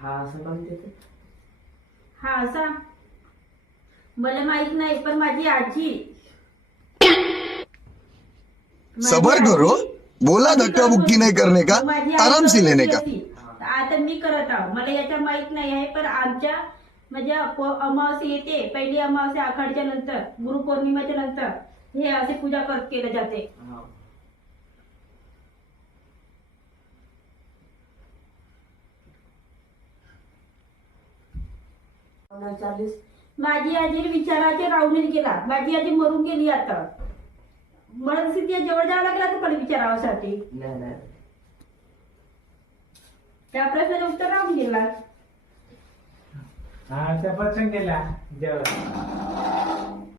हा असं काम देते. हा असा मला माहित नाही, पण माझी आजी सबर करो, बोला धक्का बुक्की नहीं करने का, आराम से लेने का. आता मी करत आहो, मला याच्या माहित नाही आहे. पण आमच्या म्हणजे अमावास्या येते, पहिली अमावास्या आखाडच्या नंतर, गुरुपौर्णिमेच्या नंतर हे असे पूजा केले जाते. हा. माझी आजी विचाराचे राहून गेला. माझी आजी मरून गेली. आता मला स्थिती जवळ जावं लागला तर पण विचारावासाठी नाही नाही त्या प्रश्नाचं उत्तर राहून गेला. हा त्या प्रसंगीला जेवण